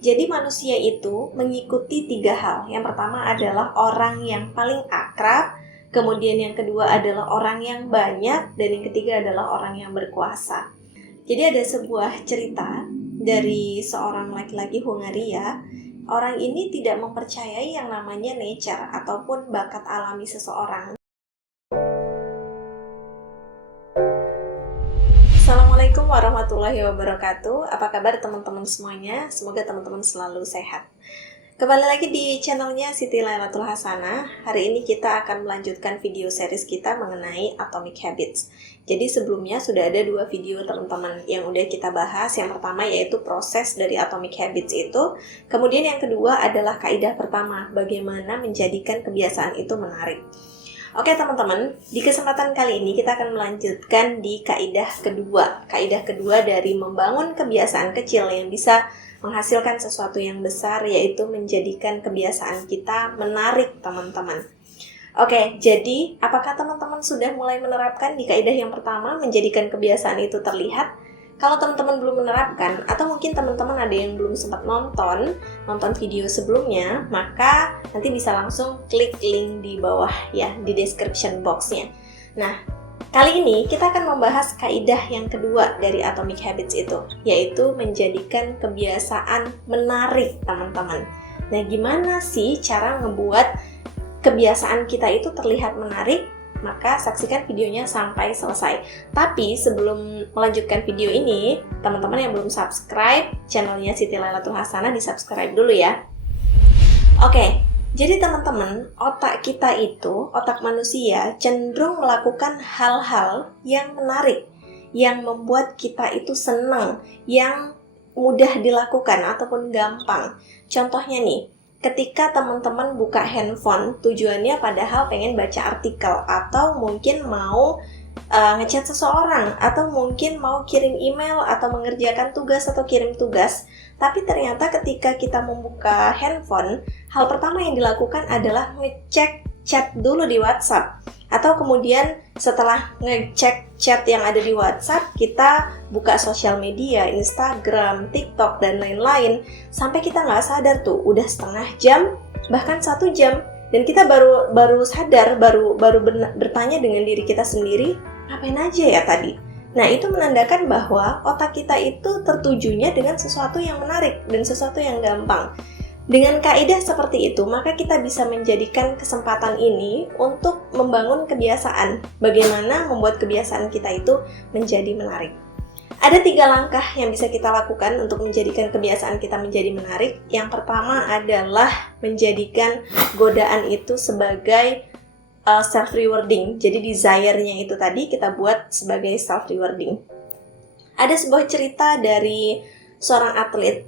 Jadi manusia itu mengikuti 3 hal. Yang pertama adalah orang yang paling akrab, kemudian yang kedua adalah orang yang banyak, dan yang ketiga adalah orang yang berkuasa. Jadi ada sebuah cerita dari seorang laki-laki Hungaria. Orang ini tidak mempercayai yang namanya nature ataupun bakat alami seseorang. Assalamualaikum warahmatullahi wabarakatuh. Apa kabar teman-teman semuanya? Semoga teman-teman selalu sehat. Kembali lagi di channelnya Siti Lailatul Hasanah. Hari ini kita akan melanjutkan video series kita mengenai Atomic Habits. Jadi sebelumnya sudah ada 2 video teman-teman yang udah kita bahas. Yang pertama yaitu proses dari Atomic Habits itu. Kemudian yang kedua adalah kaidah pertama, bagaimana menjadikan kebiasaan itu menarik. Oke teman-teman, di kesempatan kali ini kita akan melanjutkan di kaidah kedua. Kaidah kedua dari membangun kebiasaan kecil yang bisa menghasilkan sesuatu yang besar, yaitu menjadikan kebiasaan kita menarik teman-teman. Oke, jadi apakah teman-teman sudah mulai menerapkan di kaidah yang pertama, menjadikan kebiasaan itu terlihat? Kalau teman-teman belum menerapkan, atau mungkin teman-teman ada yang belum sempat nonton video sebelumnya, maka nanti bisa langsung klik link di bawah ya, di description box-nya. Nah, kali ini kita akan membahas kaidah yang kedua dari Atomic Habits itu, yaitu menjadikan kebiasaan menarik teman-teman. Nah, gimana sih cara ngebuat kebiasaan kita itu terlihat menarik? Maka saksikan videonya sampai selesai. Tapi sebelum melanjutkan video ini, teman-teman yang belum subscribe channelnya Siti Lailatul Hasanah, di-subscribe dulu ya. Oke, jadi teman-teman, otak kita itu, otak manusia cenderung melakukan hal-hal yang menarik, yang membuat kita itu senang, yang mudah dilakukan ataupun gampang. Contohnya nih, ketika teman-teman buka handphone, tujuannya padahal pengen baca artikel, atau mungkin mau ngechat seseorang, atau mungkin mau kirim email, atau mengerjakan tugas atau kirim tugas. Tapi ternyata ketika kita membuka handphone, hal pertama yang dilakukan adalah ngecek chat dulu di WhatsApp. Atau kemudian setelah ngecek chat yang ada di WhatsApp, kita buka sosial media, Instagram, TikTok, dan lain-lain. Sampai kita nggak sadar tuh, udah setengah jam, bahkan 1 jam. Dan kita baru sadar, baru bertanya dengan diri kita sendiri, ngapain aja ya tadi? Nah, itu menandakan bahwa otak kita itu tertujunya dengan sesuatu yang menarik dan sesuatu yang gampang. Dengan kaidah seperti itu, maka kita bisa menjadikan kesempatan ini untuk membangun kebiasaan. Bagaimana membuat kebiasaan kita itu menjadi menarik. Ada 3 langkah yang bisa kita lakukan untuk menjadikan kebiasaan kita menjadi menarik. Yang pertama adalah menjadikan godaan itu sebagai self-rewarding. Jadi desire-nya itu tadi kita buat sebagai self-rewarding. Ada sebuah cerita dari seorang atlet.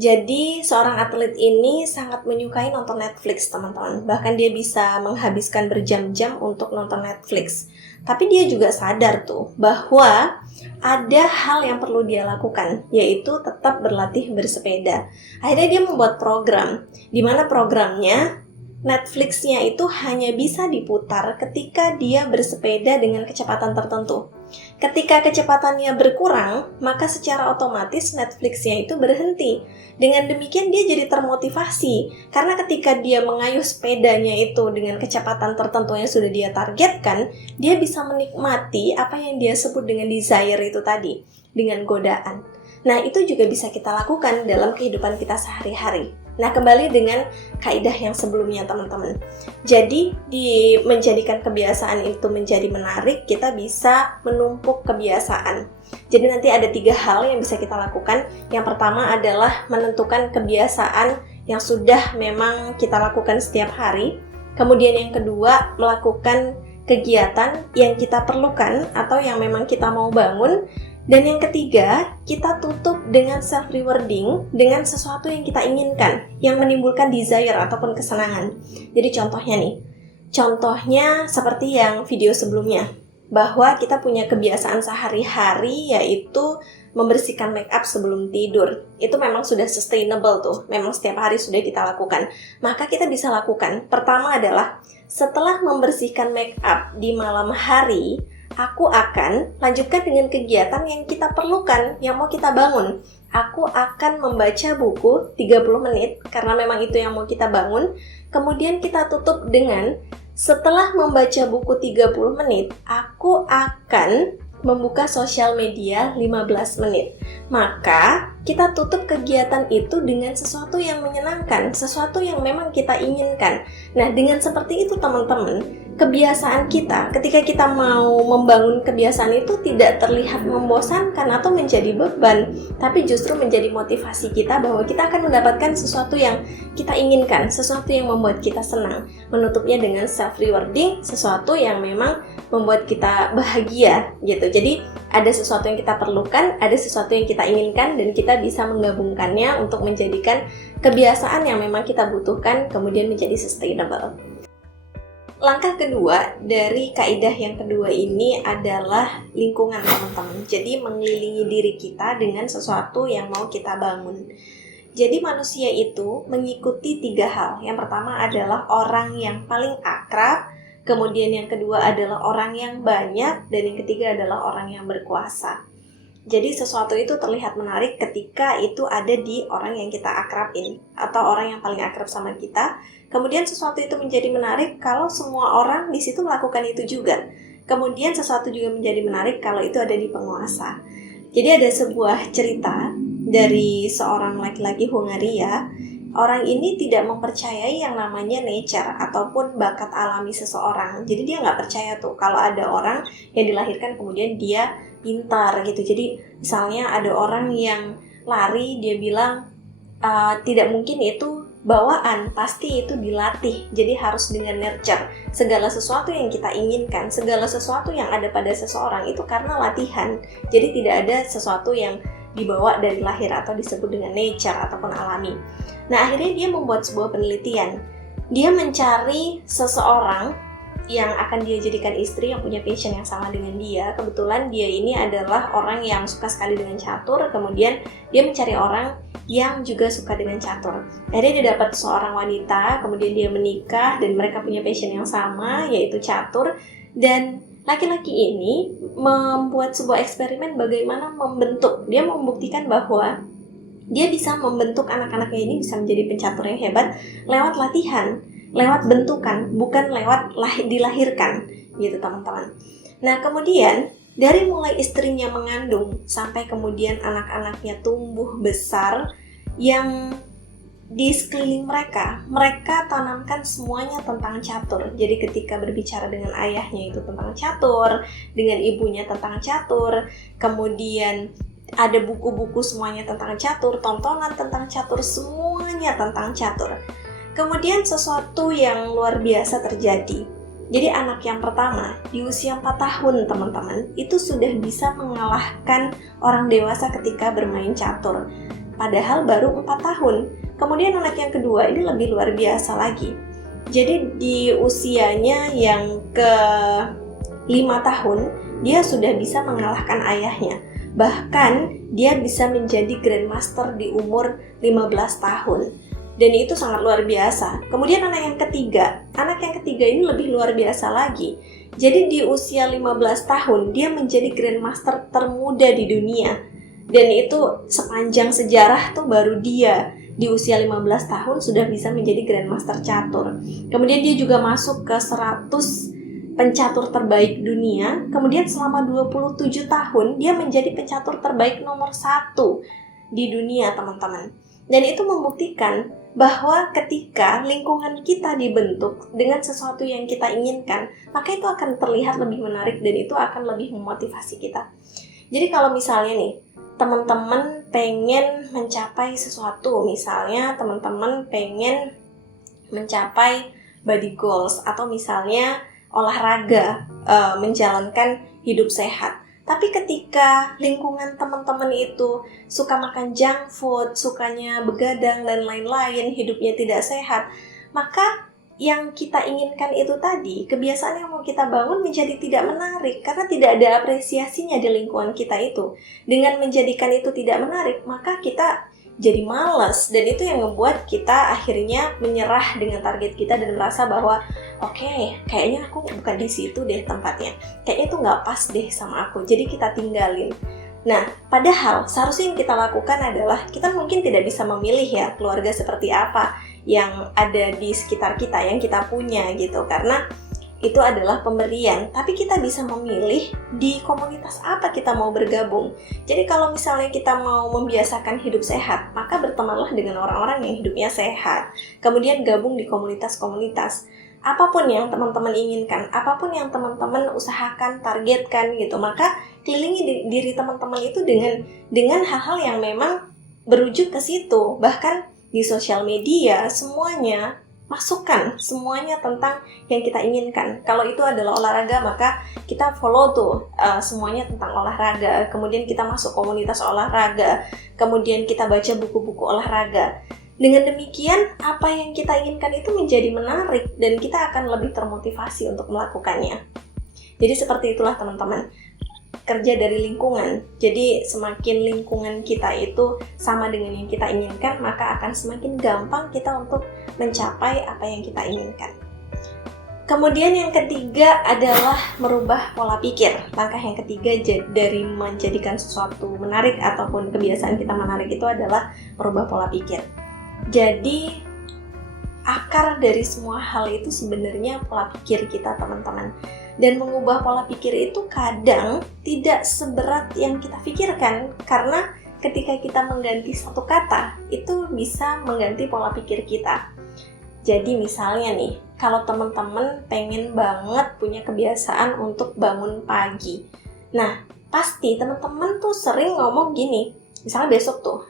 Jadi seorang atlet ini sangat menyukai nonton Netflix teman-teman. Bahkan dia bisa menghabiskan berjam-jam untuk nonton Netflix. Tapi dia juga sadar tuh bahwa ada hal yang perlu dia lakukan, yaitu tetap berlatih bersepeda. Akhirnya dia membuat program, di mana programnya Netflix-nya itu hanya bisa diputar ketika dia bersepeda dengan kecepatan tertentu. Ketika kecepatannya berkurang, maka secara otomatis Netflix-nya itu berhenti. Dengan demikian dia jadi termotivasi, karena ketika dia mengayuh sepedanya itu dengan kecepatan tertentu yang sudah dia targetkan, dia bisa menikmati apa yang dia sebut dengan desire itu tadi, dengan godaan. Nah, itu juga bisa kita lakukan dalam kehidupan kita sehari-hari. Nah, kembali dengan kaidah yang sebelumnya teman-teman. Jadi, di menjadikan kebiasaan itu menjadi menarik, kita bisa menumpuk kebiasaan. Jadi nanti ada 3 hal yang bisa kita lakukan. Yang pertama adalah menentukan kebiasaan yang sudah memang kita lakukan setiap hari. Kemudian yang kedua, melakukan kegiatan yang kita perlukan atau yang memang kita mau bangun. Dan yang ketiga, kita tutup dengan self-rewarding, dengan sesuatu yang kita inginkan, yang menimbulkan desire ataupun kesenangan. Jadi contohnya seperti yang video sebelumnya, bahwa kita punya kebiasaan sehari-hari yaitu membersihkan make up sebelum tidur. Itu memang sudah sustainable tuh, memang setiap hari sudah kita lakukan. Maka kita bisa lakukan, pertama adalah setelah membersihkan make up di malam hari, aku akan lanjutkan dengan kegiatan yang kita perlukan, yang mau kita bangun. aku akan membaca buku 30 menit karena memang itu yang mau kita bangun. Kemudian kita tutup dengan setelah membaca buku 30 menit, aku akan membuka sosial media 15 menit. Maka kita tutup kegiatan itu dengan sesuatu yang menyenangkan, sesuatu yang memang kita inginkan. Nah, dengan seperti itu teman-teman, kebiasaan kita, ketika kita mau membangun kebiasaan itu tidak terlihat membosankan atau menjadi beban, tapi justru menjadi motivasi kita bahwa kita akan mendapatkan sesuatu yang kita inginkan, sesuatu yang membuat kita senang. Menutupnya dengan self-rewarding, sesuatu yang memang membuat kita bahagia gitu. Jadi ada sesuatu yang kita perlukan, ada sesuatu yang kita inginkan, dan kita bisa menggabungkannya untuk menjadikan kebiasaan yang memang kita butuhkan kemudian menjadi sustainable. Langkah kedua dari kaidah yang kedua ini adalah lingkungan teman-teman. Jadi mengelilingi diri kita dengan sesuatu yang mau kita bangun. Jadi manusia itu mengikuti 3 hal. Yang pertama adalah orang yang paling akrab, kemudian yang kedua adalah orang yang banyak, dan yang ketiga adalah orang yang berkuasa. Jadi sesuatu itu terlihat menarik ketika itu ada di orang yang kita akrabin atau orang yang paling akrab sama kita. Kemudian sesuatu itu menjadi menarik kalau semua orang di situ melakukan itu juga. Kemudian sesuatu juga menjadi menarik kalau itu ada di penguasa. Jadi ada sebuah cerita dari seorang laki-laki Hungaria. Orang ini tidak mempercayai yang namanya nature ataupun bakat alami seseorang. Jadi dia nggak percaya tuh kalau ada orang yang dilahirkan kemudian dia pintar gitu. Jadi misalnya ada orang yang lari, dia bilang tidak mungkin itu bawaan, pasti itu dilatih. Jadi harus dengan nurture. Segala sesuatu yang kita inginkan, segala sesuatu yang ada pada seseorang itu karena latihan. Jadi tidak ada sesuatu yang dibawa dari lahir atau disebut dengan nature ataupun alami. Nah, akhirnya dia membuat sebuah penelitian. Dia mencari seseorang yang akan dia jadikan istri yang punya passion yang sama dengan dia. Kebetulan dia ini adalah orang yang suka sekali dengan catur, kemudian dia mencari orang yang juga suka dengan catur. Akhirnya dia dapat seorang wanita, kemudian dia menikah dan mereka punya passion yang sama, yaitu catur. Dan laki-laki ini membuat sebuah eksperimen bagaimana membentuk. Dia membuktikan bahwa dia bisa membentuk anak-anaknya ini bisa menjadi pencatur yang hebat lewat latihan, lewat bentukan, bukan lewat dilahirkan, gitu teman-teman. Nah, kemudian dari mulai istrinya mengandung sampai kemudian anak-anaknya tumbuh besar, yang di sekeliling mereka tanamkan semuanya tentang catur. Jadi ketika berbicara dengan ayahnya itu tentang catur, dengan ibunya tentang catur, kemudian ada buku-buku semuanya tentang catur, tontonan tentang catur, semuanya tentang catur. Kemudian sesuatu yang luar biasa terjadi. Jadi anak yang pertama di usia 4 tahun teman-teman itu sudah bisa mengalahkan orang dewasa ketika bermain catur. Padahal baru 4 tahun. Kemudian anak yang kedua ini lebih luar biasa lagi. Jadi di usianya yang ke 5 tahun dia sudah bisa mengalahkan ayahnya. Bahkan dia bisa menjadi Grandmaster di umur 15 tahun. Dan itu sangat luar biasa. Kemudian anak yang ketiga ini lebih luar biasa lagi. Jadi di usia 15 tahun dia menjadi Grandmaster termuda di dunia. Dan itu sepanjang sejarah tuh baru dia di usia 15 tahun sudah bisa menjadi Grandmaster catur. Kemudian dia juga masuk ke 100 pencatur terbaik dunia. Kemudian selama 27 tahun dia menjadi pencatur terbaik nomor 1 di dunia teman-teman. Dan itu membuktikan bahwa ketika lingkungan kita dibentuk dengan sesuatu yang kita inginkan, maka itu akan terlihat lebih menarik dan itu akan lebih memotivasi kita. Jadi kalau misalnya nih teman-teman pengen mencapai sesuatu, misalnya teman-teman pengen mencapai body goals atau misalnya olahraga, menjalankan hidup sehat. Tapi ketika lingkungan teman-teman itu suka makan junk food, sukanya begadang dan lain-lain, hidupnya tidak sehat, maka yang kita inginkan itu tadi, kebiasaan yang mau kita bangun menjadi tidak menarik karena tidak ada apresiasinya di lingkungan kita itu. Dengan menjadikan itu tidak menarik, maka kita jadi malas dan itu yang membuat kita akhirnya menyerah dengan target kita dan merasa bahwa oke, kayaknya aku bukan di situ deh tempatnya, kayaknya itu nggak pas deh sama aku, jadi kita tinggalin. Nah, padahal seharusnya yang kita lakukan adalah kita mungkin tidak bisa memilih ya keluarga seperti apa yang ada di sekitar kita, yang kita punya gitu, karena itu adalah pemberian, tapi kita bisa memilih di komunitas apa kita mau bergabung. Jadi kalau misalnya kita mau membiasakan hidup sehat, maka bertemanlah dengan orang-orang yang hidupnya sehat. Kemudian gabung di komunitas-komunitas. Apapun yang teman-teman inginkan, apapun yang teman-teman usahakan, targetkan gitu, maka kelilingi diri teman-teman itu dengan hal-hal yang memang berujuk ke situ. Bahkan di sosial media semuanya masukkan semuanya tentang yang kita inginkan. Kalau itu adalah olahraga, maka kita follow tuh semuanya tentang olahraga. Kemudian kita masuk komunitas olahraga. Kemudian kita baca buku-buku olahraga. Dengan demikian, apa yang kita inginkan itu menjadi menarik dan kita akan lebih termotivasi untuk melakukannya. Jadi seperti itulah teman-teman. Kerja dari lingkungan. Jadi semakin lingkungan kita itu sama dengan yang kita inginkan, maka akan semakin gampang kita untuk mencapai apa yang kita inginkan. Kemudian yang ketiga adalah merubah pola pikir. Langkah yang ketiga dari menjadikan sesuatu menarik ataupun kebiasaan kita menarik itu adalah merubah pola pikir. Jadi akar dari semua hal itu sebenarnya pola pikir kita, teman-teman. Dan mengubah pola pikir itu kadang tidak seberat yang kita pikirkan, karena ketika kita mengganti satu kata, itu bisa mengganti pola pikir kita. Jadi misalnya nih, kalau teman-teman pengen banget punya kebiasaan untuk bangun pagi. Nah, pasti teman-teman tuh sering ngomong gini, misalnya besok tuh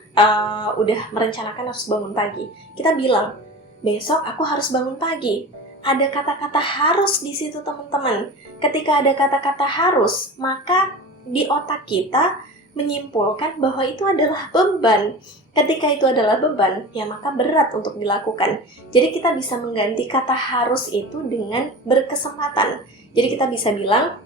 udah merencanakan harus bangun pagi. Kita bilang, besok aku harus bangun pagi. Ada kata-kata harus di situ, teman-teman. Ketika ada kata-kata harus, maka di otak kita menyimpulkan bahwa itu adalah beban. Ketika itu adalah beban, ya maka berat untuk dilakukan. Jadi kita bisa mengganti kata harus itu dengan berkesempatan. Jadi kita bisa bilang,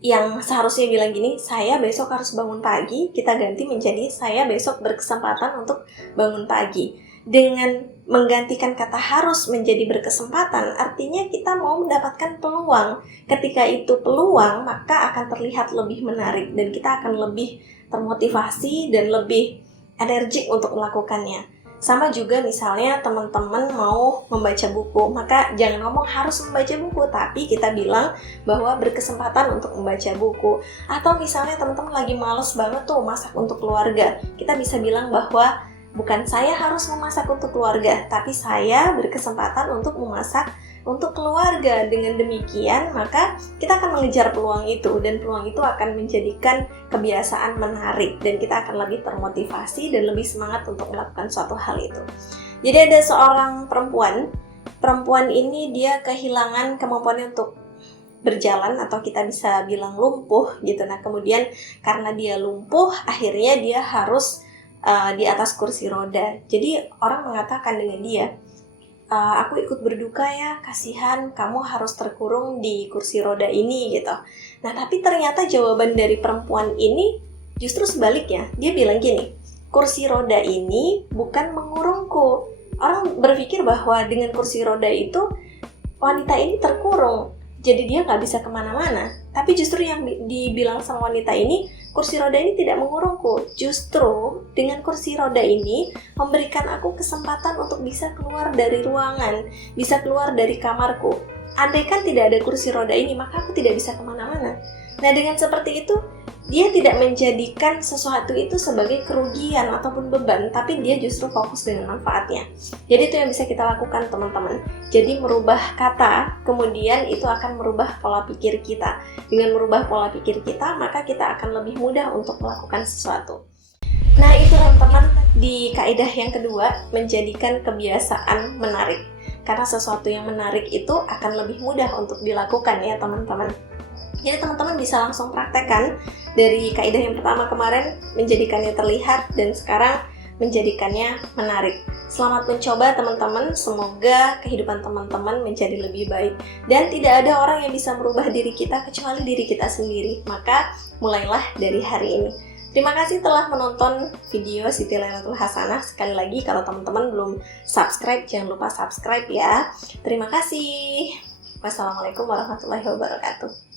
yang seharusnya bilang gini, saya besok harus bangun pagi, kita ganti menjadi saya besok berkesempatan untuk bangun pagi. Dengan menggantikan kata harus menjadi berkesempatan, artinya kita mau mendapatkan peluang. Ketika itu peluang, maka akan terlihat lebih menarik dan kita akan lebih termotivasi dan lebih energik untuk melakukannya. Sama juga misalnya teman-teman mau membaca buku, maka jangan ngomong harus membaca buku, tapi kita bilang bahwa berkesempatan untuk membaca buku. Atau misalnya teman-teman lagi males banget tuh masak untuk keluarga, kita bisa bilang bahwa bukan saya harus memasak untuk keluarga, tapi saya berkesempatan untuk memasak untuk keluarga. Dengan demikian, maka kita akan mengejar peluang itu, dan peluang itu akan menjadikan kebiasaan menarik, dan kita akan lebih termotivasi dan lebih semangat untuk melakukan suatu hal itu. Jadi ada seorang perempuan ini dia kehilangan kemampuannya untuk berjalan, atau kita bisa bilang lumpuh gitu. Nah, kemudian karena dia lumpuh, akhirnya dia harus di atas kursi roda. Jadi orang mengatakan dengan dia, aku ikut berduka ya, kasihan kamu harus terkurung di kursi roda ini gitu. Nah, tapi ternyata jawaban dari perempuan ini justru sebaliknya. Dia bilang gini, kursi roda ini bukan mengurungku. Orang berpikir bahwa dengan kursi roda itu wanita ini terkurung, jadi dia nggak bisa kemana-mana. Tapi justru yang dibilang sama wanita ini, kursi roda ini tidak mengurungku. Justru dengan kursi roda ini memberikan aku kesempatan untuk bisa keluar dari ruangan, bisa keluar dari kamarku. Andaikan tidak ada kursi roda ini, maka aku tidak bisa kemana-mana. Nah, dengan seperti itu, dia tidak menjadikan sesuatu itu sebagai kerugian ataupun beban, tapi dia justru fokus dengan manfaatnya. Jadi itu yang bisa kita lakukan, teman-teman. Jadi merubah kata, kemudian itu akan merubah pola pikir kita. Dengan merubah pola pikir kita, maka kita akan lebih mudah untuk melakukan sesuatu. Nah, itu teman-teman di kaidah yang kedua, menjadikan kebiasaan menarik. Karena sesuatu yang menarik itu akan lebih mudah untuk dilakukan ya, teman-teman. Jadi teman-teman bisa langsung praktekkan dari kaidah yang pertama kemarin, menjadikannya terlihat, dan sekarang menjadikannya menarik. Selamat mencoba teman-teman, semoga kehidupan teman-teman menjadi lebih baik. Dan tidak ada orang yang bisa merubah diri kita kecuali diri kita sendiri. Maka mulailah dari hari ini. Terima kasih telah menonton video Siti Lailatul Hasanah. Sekali lagi kalau teman-teman belum subscribe, jangan lupa subscribe ya. Terima kasih. Wassalamualaikum warahmatullahi wabarakatuh.